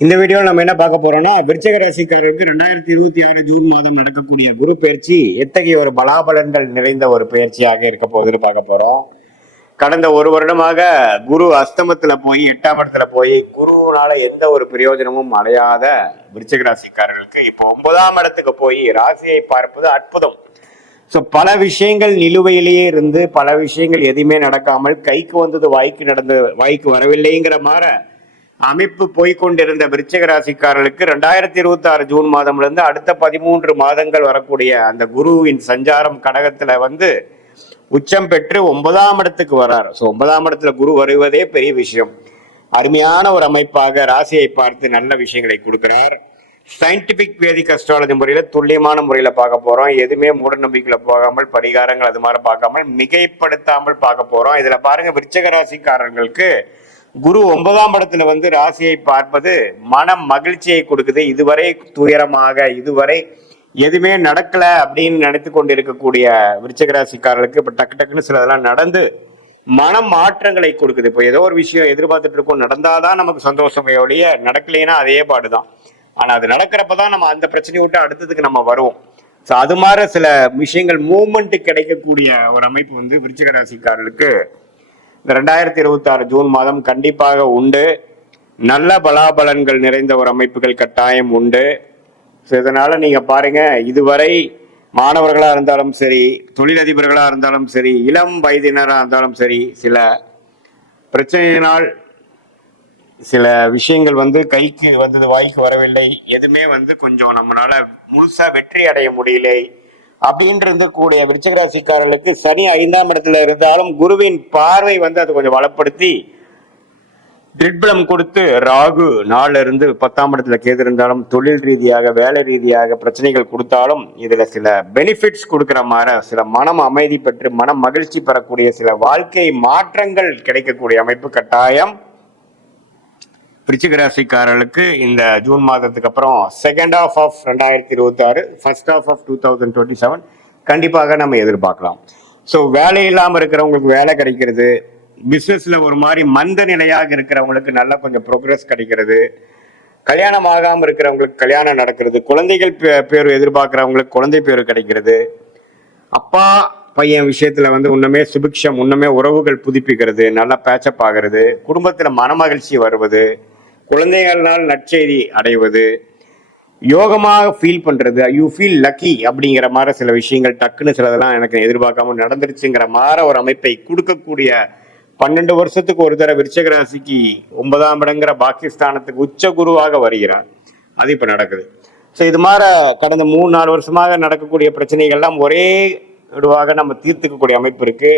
இந்த வீடியோவில் நம்ம என்ன பார்க்க போறோம்னா, விருச்சிக ராசிக்காரருக்கு 2026 ஜூன் மாதம் நடக்கக்கூடிய குரு பயிற்சி எத்தகைய ஒரு பலாபலன்கள் நிறைந்த ஒரு பயிற்சியாக இருக்க போகுதுன்னு பார்க்க போறோம். கடந்த ஒரு வருடமாக குரு அஸ்தமத்துல போய் 8ஆம் இடத்துல போய் குருனால எந்த ஒரு பிரயோஜனமும் அடையாத விருச்சிக ராசிக்காரர்களுக்கு இப்போ 9ஆம் இடத்துக்கு போய் ராசியை பார்ப்பது அற்புதம். ஸோ பல விஷயங்கள் நிலுவையிலேயே இருந்து பல விஷயங்கள் எதுவுமே நடக்காமல் கைக்கு வந்தது வாய்க்கு வரவில்லைங்கிற மாதிரி அமைப்பு போய்கொண்டிருந்த விருச்சிக ராசிக்காரர்களுக்கு 2026 ஜூன் மாதம்ல அடுத்த 13 மாதங்கள் வரக்கூடிய அந்த குருவின் சஞ்சாரம் கடகத்துல உச்சம் பெற்று 9ஆம் இடத்துக்கு வர்றார். ஸோ 9ஆம் இடத்துல குரு வருவதே பெரிய விஷயம். அருமையான ஒரு அமைப்பாக ராசியை பார்த்து நல்ல விஷயங்களை கொடுக்கிறார். சயின்டிபிக் வேதிக் அஸ்ட்ராலஜி முறையில துல்லியமான முறையில பார்க்க போறோம். எதுவுமே மூட நம்பிக்கையில போகாமல் பரிகாரங்கள் அது மாதிரி பார்க்காமல் மிகைப்படுத்தாமல் பார்க்க போறோம். இதுல பாருங்க, விருச்சிக ராசிக்காரர்களுக்கு குரு 9ஆம் இடத்துல ராசியை பார்ப்பது மனம் மகிழ்ச்சியை கொடுக்குது. இதுவரை துயரமாக இதுவரை எதுவுமே நடக்கல அப்படின்னு நினைத்து கொண்டு இருக்கக்கூடிய விருச்சிக ராசிக்காரர்களுக்கு இப்ப டக்கு டக்குன்னு சிலதெல்லாம் நடந்து மனம் மாற்றங்களை கொடுக்குது. இப்போ ஏதோ ஒரு விஷயம் எதிர்பார்த்துட்டு இருக்கோம், நடந்தாதான் நமக்கு சந்தோஷம், ஒழிய நடக்கலைன்னா அதே பாடுதான். ஆனா அது நடக்கிறப்பதான் நம்ம அந்த பிரச்சனையை விட்டு அடுத்ததுக்கு நம்ம வருவோம். ஸோ அது மாதிரி சில விஷயங்கள் மூமெண்ட் கிடைக்கக்கூடிய ஒரு அமைப்பு விருச்சிக ராசிக்காரர்களுக்கு இந்த 2026 ஜூன் மாதம் கண்டிப்பாக உண்டு. நல்ல பலாபலன்கள் நிறைந்த ஒரு அமைப்புகள் கட்டாயம் உண்டு. ஸோ இதனால நீங்க பாருங்க, இதுவரை மாணவர்களா இருந்தாலும் சரி, தொழிலதிபர்களா இருந்தாலும் சரி, இளம் வயதினராக இருந்தாலும் சரி, சில பிரச்சனையினால் சில விஷயங்கள் கைக்கு வந்தது வாய்க்கு வரவில்லை, எதுவுமே கொஞ்சம் நம்மளால முழுசா வெற்றி அடைய முடியலை அப்படின்றது கூடிய விருச்சிக ராசிக்காரர்களுக்கு சனி 5ஆம் இடத்துல இருந்தாலும் குருவின் பார்வை அது கொஞ்சம் வளப்படுத்தி திரிபலம் கொடுத்து ராகு 4 இருந்து 10ஆம் இடத்துல கேது இருந்தாலும் தொழில் ரீதியாக வேலை ரீதியாக பிரச்சனைகள் கொடுத்தாலும் இதுல சில பெனிஃபிட்ஸ் கொடுக்கிற மாதிரி சில மனம் அமைதி பெற்று மனம் மகிழ்ச்சி பெறக்கூடிய சில வாழ்க்கை மாற்றங்கள் கிடைக்கக்கூடிய அமைப்பு கட்டாயம் விருச்சிக ராசிக்காரர்களுக்கு இந்த ஜூன் மாதத்துக்கு அப்புறம் second half of 2026 first half of 2027 கண்டிப்பாக நம்ம எதிர்பார்க்கலாம். ஸோ வேலை இல்லாமல் இருக்கிறவங்களுக்கு வேலை கிடைக்கிறது, பிஸ்னஸ்ல ஒரு மாதிரி மந்த நிலையாக இருக்கிறவங்களுக்கு நல்லா கொஞ்சம் ப்ரோக்ரஸ் கிடைக்கிறது, கல்யாணம் ஆகாமல் இருக்கிறவங்களுக்கு கல்யாணம் நடக்கிறது, குழந்தைகள் பேர் எதிர்பார்க்கிறவங்களுக்கு குழந்தை பேர் கிடைக்கிறது, அப்பா பையன் விஷயத்துல இன்னுமே சுபிக்ஷம், இன்னுமே உறவுகள் புதுப்பிக்கிறது, நல்லா பேச்சப் ஆகிறது, குடும்பத்துல மனமகிழ்ச்சி வருவது, குழந்தைகளால் நற்செய்தி அடைவது, யோகமாக ஃபீல் பண்றது, யூ ஃபீல் லக்கி அப்படிங்கிற மாதிரி சில விஷயங்கள் டக்குன்னு சிலதெல்லாம் எனக்கு எதிர்பார்க்காம நடந்துருச்சுங்கிற மாதிரி ஒரு அமைப்பை கொடுக்கக்கூடிய 12 வருஷத்துக்கு ஒரு தடவை விருச்சிக ராசிக்கு 9ஆம் இடங்கிற பாகிஸ்தானத்துக்கு உச்ச குருவாக வருகிறார். அது இப்ப நடக்குது. ஸோ இது மாதிரி கடந்த 3-4 வருஷமாக நடக்கக்கூடிய பிரச்சனைகள்லாம் ஒரே விடுவாக நம்ம தீர்த்துக்கக்கூடிய அமைப்பு இருக்கு.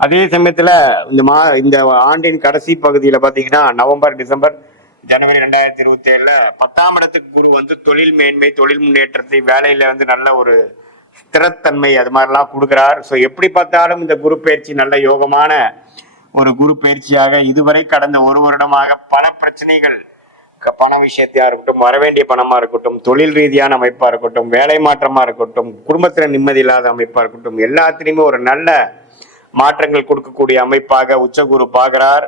அதே சமயத்துல இந்த ஆண்டின் கடைசி பகுதியில பாத்தீங்கன்னா நவம்பர், டிசம்பர், ஜனவரி 2027 10ஆம் இடத்துக்கு குரு தொழில் மேன்மை, தொழில் முன்னேற்றத்தை, வேலையில நல்ல ஒரு ஸ்திரத்தன்மை அது மாதிரிலாம் கொடுக்கிறார். ஸோ எப்படி பார்த்தாலும் இந்த குரு பயிற்சி நல்ல யோகமான ஒரு குரு பயிற்சியாக இதுவரை கடந்த ஒரு வருடமாக பல பிரச்சனைகள், பண விஷயத்தையா இருக்கட்டும், வரவேண்டிய பணமா இருக்கட்டும், தொழில் ரீதியான அமைப்பா இருக்கட்டும், வேலை மாற்றமா இருக்கட்டும், குடும்பத்துல நிம்மதி இல்லாத அமைப்பா இருக்கட்டும், எல்லாத்திலையுமே ஒரு நல்ல மாற்றங்கள் கொடுக்கக்கூடிய அமைப்பாக உச்சகுரு பார்க்கிறார்.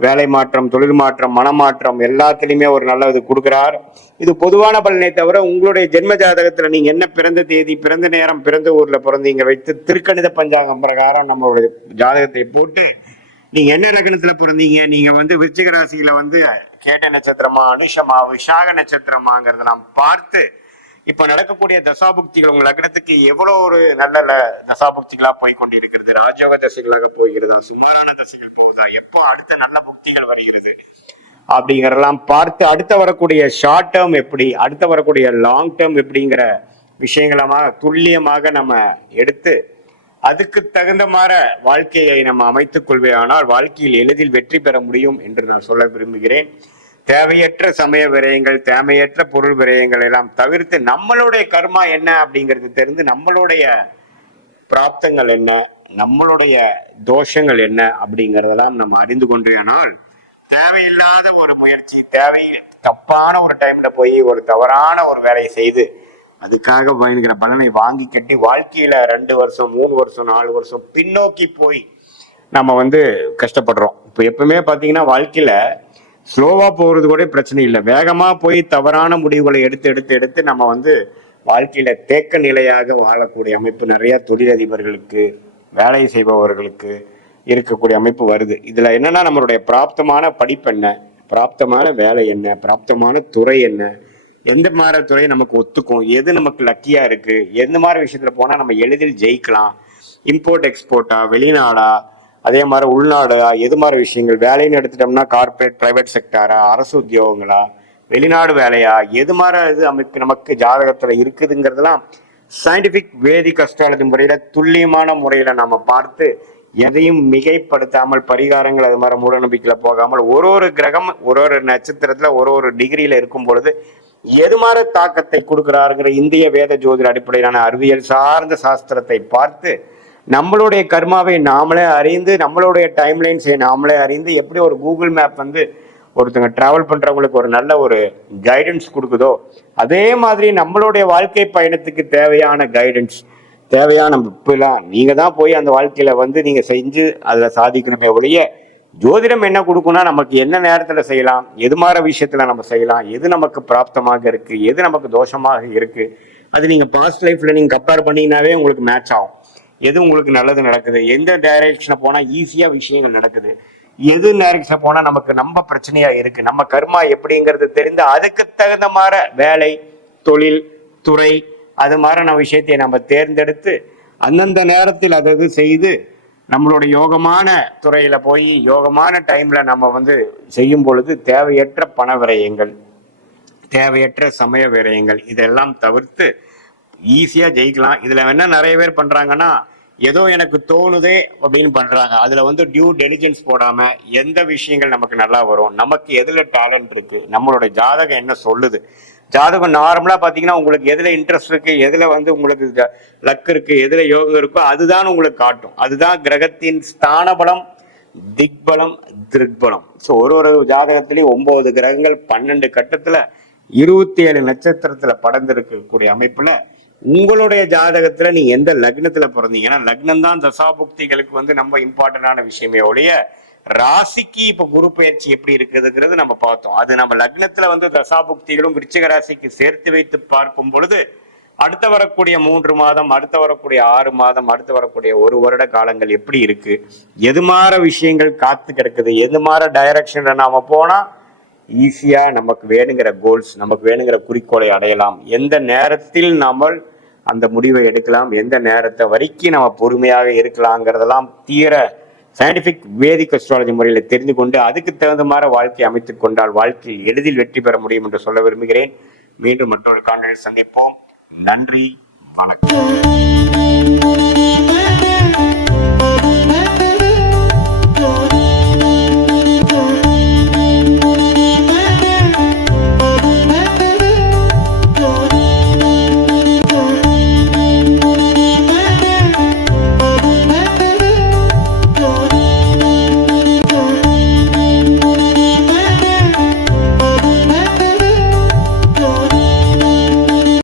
வேலை மாற்றம், தொழில் மாற்றம், மனமாற்றம் எல்லாத்திலையுமே ஒரு நல்ல இது கொடுக்கிறார். இது பொதுவான பலனை தவிர உங்களுடைய ஜென்ம ஜாதகத்துல நீங்க என்ன பிறந்த தேதி, பிறந்த நேரம், பிறந்த ஊர்ல பிறந்தீங்க வைத்து திருக்கணித பஞ்சாங்கம் பிரகாரம் நம்மளுடைய ஜாதகத்தை போட்டு நீங்க என்ன லக்னத்துல பிறந்தீங்க, நீங்க விருச்சிக ராசியில கேட்ட நட்சத்திரமா, அனுஷமா, விஷாக நட்சத்திரமாங்கிறத நாம் பார்த்து இப்ப நடக்கக்கூடிய தசாபுக்திகள் உங்க லக்னத்துக்கு எவ்வளவு ஒரு நல்ல தசாபுக்திகளா போய் கொண்டு இருக்கிறது, ராஜயோக தசைகளாக போகிறதா, சுமாரான தசைகள் போகுதா, எப்போ அடுத்த நல்ல புக்திகள் வருகிறது அப்படிங்கிறதெல்லாம் பார்த்து அடுத்த வரக்கூடிய ஷார்ட் டேர்ம் எப்படி, அடுத்த வரக்கூடிய லாங் டேர்ம் எப்படிங்கிற விஷயங்களமாக துல்லியமாக நம்ம எடுத்து அதுக்கு தகுந்த மாதிரி வாழ்க்கையை நம்ம அமைத்துக் கொள்வேயானால் வாழ்க்கையில் எளிதில் வெற்றி பெற முடியும் என்று நான் சொல்ல விரும்புகிறேன். தேவையற்ற சமய விரயங்கள், தேவையற்ற பொருள் விரயங்கள் எல்லாம் தவிர்த்து நம்மளுடைய கர்மா என்ன அப்படிங்கிறது தெரிந்து நம்மளுடைய பிராப்தங்கள் என்ன, நம்மளுடைய தோஷங்கள் என்ன அப்படிங்கறதெல்லாம் நம்ம அறிந்து கொண்டேனால் தேவையில்லாத ஒரு முயற்சி, தப்பான ஒரு டைம்ல போய் ஒரு தவறான ஒரு வேலையை செய்து அதுக்காக பயணிக்கிற பலனை வாங்கி கட்டி வாழ்க்கையில 2 வருஷம் 3 வருஷம் 4 வருஷம் பின்னோக்கி போய் நம்ம கஷ்டப்படுறோம். இப்போ எப்பவுமே பாத்தீங்கன்னா வாழ்க்கையில ஸ்லோவா போறது கூட பிரச்சனை இல்லை. வேகமா போய் தவறான முடிவுகளை எடுத்து எடுத்து எடுத்து நம்ம வந்து வாழ்க்கையில தேக்க நிலையாக வாழக்கூடிய அமைப்பு நிறைய தொழிலதிபர்களுக்கு, வேலை செய்பவர்களுக்கு இருக்கக்கூடிய அமைப்பு வருது. இதுல என்னன்னா, நம்மளுடைய பிராப்தமான படிப்பு என்ன, பிராப்தமான வேலை என்ன, பிராப்தமான துறை என்ன, எந்த மாதிரி துறை நமக்கு ஒத்துக்கும், எது நமக்கு லக்கியா இருக்கு, எந்த மாதிரி விஷயத்துல போனா நம்ம எளிதில் ஜெயிக்கலாம், இம்போர்ட் எக்ஸ்போர்ட்டா, வெளிநாடா, அதே மாதிரி உள்நாடா, எது மாதிரி விஷயங்கள், வேலைன்னு எடுத்துட்டோம்னா கார்பரேட் பிரைவேட் செக்டாரா, அரசு உத்தியோகங்களா, வெளிநாடு வேலையா, எது மாதிரி இது நமக்கு ஜாதகத்துல இருக்குதுங்கிறதுலாம் சயின்டிபிக் வேதிக் அஸ்ட்ராலஜி முறையில துல்லியமான முறையில நம்ம பார்த்து எதையும் மிகைப்படுத்தாமல் பரிகாரங்கள் அது மாதிரி மூட நம்பிக்கையில போகாமல் ஒரு ஒரு கிரகம் ஒரு ஒரு நட்சத்திரத்துல ஒரு ஒரு டிகிரியில இருக்கும் பொழுது எது மாதிரி தாக்கத்தை கொடுக்கிறாருங்கிற இந்திய வேத ஜோதிட அடிப்படையிலான அறிவியல் சார்ந்த சாஸ்திரத்தை பார்த்து நம்மளுடைய கர்மாவை நாமளே அறிந்து, நம்மளுடைய டைம்லைன்ஸை நாமளே அறிந்து, எப்படி ஒரு கூகுள் மேப் வந்து ஒருத்தங்க டிராவல் பண்றவங்களுக்கு ஒரு நல்ல ஒரு கைடன்ஸ் கொடுக்குதோ, அதே மாதிரி நம்மளுடைய வாழ்க்கை பயணத்துக்கு தேவையான கைடன்ஸ், தேவையான இப்பெல்லாம் நீங்க தான் போய் அந்த வாழ்க்கையில வந்து நீங்க செஞ்சு அதுல சாதிக்கணுமே ஒழிய, ஜோதிடம் என்ன கொடுக்கும்னா நமக்கு என்ன நேரத்துல செய்யலாம், எது மாதிரி விஷயத்துல நம்ம செய்யலாம், எது நமக்கு பிராப்தமாக இருக்கு, எது நமக்கு தோஷமாக இருக்கு, அது நீங்க பாஸ்ட் லைஃப்ல நீங்க கம்பேர் பண்ணீங்கன்னாவே உங்களுக்கு மேட்ச் ஆகும். எது உங்களுக்கு நல்லது நடக்குது, எந்த டைரக்ஷனை போனா ஈஸியா விஷயங்கள் நடக்குது, எது டைரக்ஷன் போனா நமக்கு நம்ம பிரச்சனையா இருக்கு, நம்ம கர்மா எப்படிங்கிறது தெரிந்து அதுக்கு தகுந்த மாதிரி வேலை, தொழில், துறை, அது மாதிரியான விஷயத்தை நம்ம தேர்ந்தெடுத்து அந்தந்த நேரத்தில் அதை செய்து நம்மளோட யோகமான துறையில போய் யோகமான டைம்ல நம்ம வந்து செய்யும் பொழுது தேவையற்ற பண விரயங்கள், தேவையற்ற சமய விரயங்கள் இதெல்லாம் தவிர்த்து ஈஸியா ஜெயிக்கலாம். இதுல என்ன நிறைய பேர் பண்றாங்கன்னா, ஏதோ எனக்கு தோணுதே அப்படின்னு பண்றாங்க. அதுல வந்து டியூ டெலிஜென்ஸ் போடாம எந்த விஷயங்கள் நமக்கு நல்லா வரும், நமக்கு எதுல டேலண்ட் இருக்கு, நம்மளோட ஜாதகம் என்ன சொல்லுது, ஜாதகம் நார்மலா பாத்தீங்கன்னா உங்களுக்கு எதுல இன்ட்ரெஸ்ட் இருக்கு, எதுல வந்து உங்களுக்கு லக் இருக்கு, எதுல யோகம் இருக்கோ அதுதான் உங்களுக்கு காட்டும். அதுதான் கிரகத்தின் ஸ்தான பலம், திக்பலம், திருக்பலம். ஸோ ஒரு ஒரு ஜாதகத்திலையும் 9 கிரகங்கள் 12 கட்டத்துல 27 நட்சத்திரத்துல படர்ந்திருக்கக்கூடிய அமைப்புல உங்களுடைய ஜாதகத்துல நீங்க எந்த லக்னத்துல பிறந்தீங்கன்னா, லக்னம் தான் தசாபுக்திகளுக்கு வந்து நம்ம இம்பார்ட்டன்டான விஷயமே ஒழிய, ராசிக்கு இப்ப குரு பயிற்சி எப்படி இருக்குதுங்கிறது நம்ம பார்த்தோம். அது நம்ம லக்னத்துல வந்து தசாபுக்திகளும் விருச்சிக ராசிக்கு சேர்த்து வைத்து பார்க்கும் பொழுது அடுத்த வரக்கூடிய 3 மாதம், அடுத்த வரக்கூடிய 6 மாதம், அடுத்து வரக்கூடிய 1 வருட காலங்கள் எப்படி இருக்கு, எது மாதிரி விஷயங்கள் காத்து கிடக்குது, எது மாதிரி டைரக்ஷன்ல நாம போனா ஈஸியா நமக்கு வேணுங்கிற கோல்ஸ், நமக்கு வேணுங்கிற குறிக்கோளை அடையலாம், எந்த நேரத்தில் நாம அந்த முடிவை எடுக்கலாம், எந்த நேரத்தை வரைக்கும் நம்ம பொறுமையாக இருக்கலாங்கிறதெல்லாம் தீர சயின்டிபிக் வேதிக் அஸ்ட்ராலஜி முறையில் தெரிந்து கொண்டு அதுக்கு தகுந்த மாதிரி வாழ்க்கையை அமைத்துக் கொண்டால் வாழ்க்கையில் எளிதில் வெற்றி பெற முடியும் என்று சொல்ல விரும்புகிறேன். மீண்டும் மற்றொரு காணொளியில் சந்திப்போம். நன்றி, வணக்கம்.